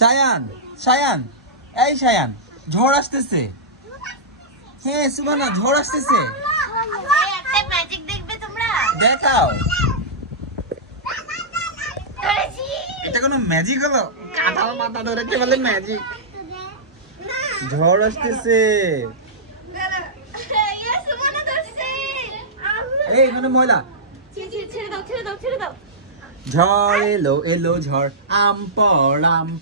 সায়ান সায়ান এই সায়ান ঝড় আসতেছে। হ্যাঁ সুবানা ঝড় আসতেছে। একটা ম্যাজিক দেখবে তোমরা? দেখাও। এটা কোনো ম্যাজিক হলো? কাঁঠাল মাথা ধরেছে বলে ম্যাজিক। ঝড় আসতেছে। এই মানে ময়লা। ছেড়ে দাও। ঝড় এলো এলো ঝড়, আম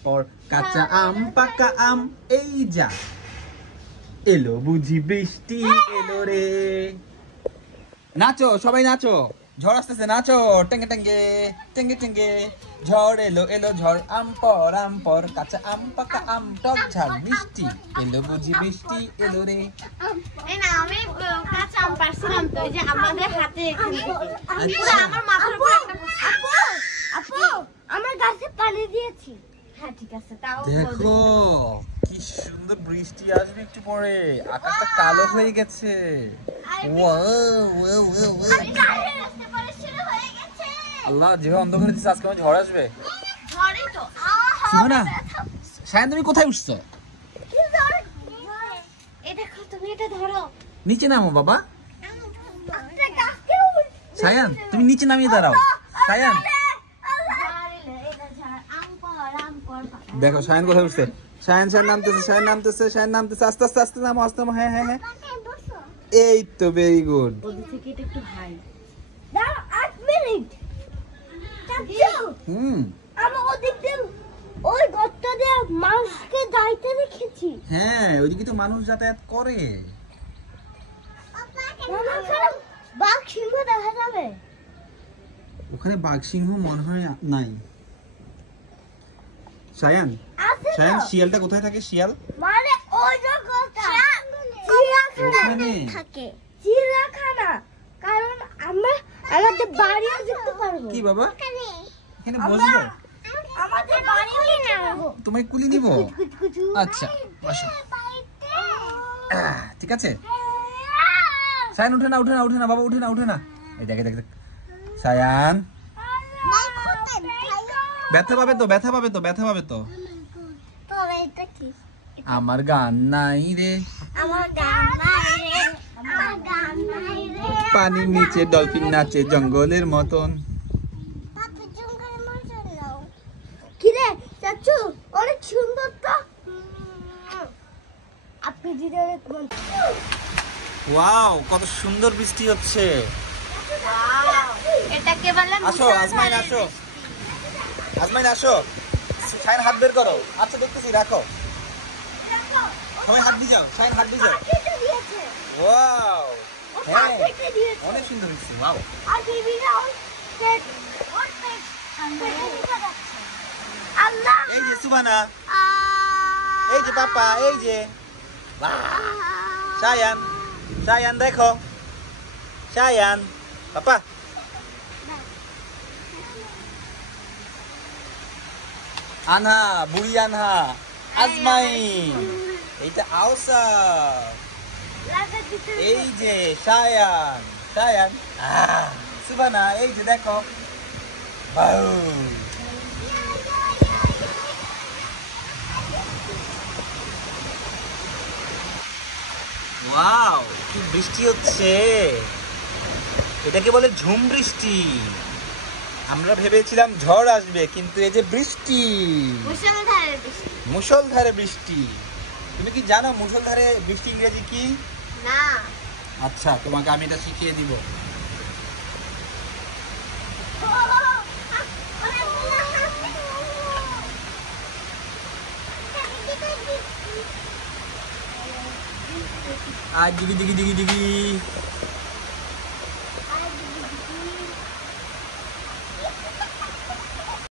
পর কাঁচা আম পাকা আম এই যা। এলো বুঝি বৃষ্টি এলো রে। নাচো সবাই নাচো, ঝড় আসতেছে নাচো, টেঙ্গে টেঙ্গে টেঙ্গে টেঙ্গে। ঝড় এলো এলো ঝড়, আম পর কাঁচা আম পাকা আম টক ঝাল মিষ্টি। এলো বুঝি বৃষ্টি এলো রে। এই না আমি কাঁচা আম পারছিলাম তো, এই যে আমাদের হাতে এখানে পুরো আমার মাথার উপর একটা আপু আমার গাছে পানি দিয়েছি। হ্যাঁ ঠিক আছে, তাও দেখো কি সুন্দর বৃষ্টি আসবে একটু পরে, আকাশটা কালো হয়ে গেছে। আল্লাহ যে অন্ধকারে দিচ্ছে, আজকে আমার ঝড় আসবে। ঝড়ই তো। সুহানা সায়ান তুমি কোথায় উঠছো? এই দেখো তুমি এটা ধরো। নিচে নামো বাবা। সায়ান তুমি নিচে নামিয়ে দাঁড়াও। সায়ান দেখো সায়ান কোথায় উঠছে। সায়ান নামতেছে আস্তে আস্তে নামো হ্যাঁ এই তো ভেরি গুড। ওদিক থেকে এটা একটু হাই দাও 8 মিনিট। আমি ওদিক দিয়ে ওই গর্তটা দিয়ে মানুষকে যাইতে দেখেছি। হ্যাঁ ওইদিকে তো মানুষ যাতায়াত করে। বাঘ সিংহ দেখা যাবে ওখানে। বাঘ সিংহ মনে হয় নাই। সায়ান শিয়ালটা কোথায় থাকে? শিয়াল মানে ওই জায়গাটা চিড়িয়াখানা থাকে। চিড়িয়াখানা কারণ আমরা আমাদের বাড়িও যেতে পারবো। কি বাবা এখানে বসবো? আমাদের বাড়িও যেতে পারবো। তোমায় কুলি নিব? আচ্ছা বসো। ঠিক আছে সায়ান উঠে না বাবা, উঠে না। এই দেখ সায়ান ব্যথা পাবে তো। আমার গান নাই রে, পানির নিচে ডলফিন নাচে জঙ্গলের মতন। কিরে চাচু অনেক সুন্দর তো। আপনি দিদি ওয়াও কত সুন্দর বৃষ্টি হচ্ছে। এটাকে বলে আসো আজমাইন আসো। সায়ান হাত বের করো। আচ্ছা দেখতেছি, রাখো সবাই হাত দিয়ে যাও। সায়ান হাত দিয়ে যাও। ওয়াও হ্যাঁ অনেক সুন্দর হচ্ছে। ওয়াও এই যে সুবানা, এই যে পাপা, এই যে সায়ান দেখো। সায়ান পাপা আনহা, বুড়ি আনহা, আজমাইন, এইটা আওসা, এই যে সায়ান সুবানা, এই যে দেখো। ওয়াও কি বৃষ্টি হচ্ছে। এটাকে বলে ঝুম বৃষ্টি। আমরা ভেবেছিলাম ঝড় আসবে, কিন্তু এই যে বৃষ্টি, মুষলধারে বৃষ্টি। তুমি কি জানো মুষলধারে বৃষ্টি ইংরেজি কি? না। আচ্ছা তোমাকে আমি এটা শিখিয়ে দিব। আর দিগি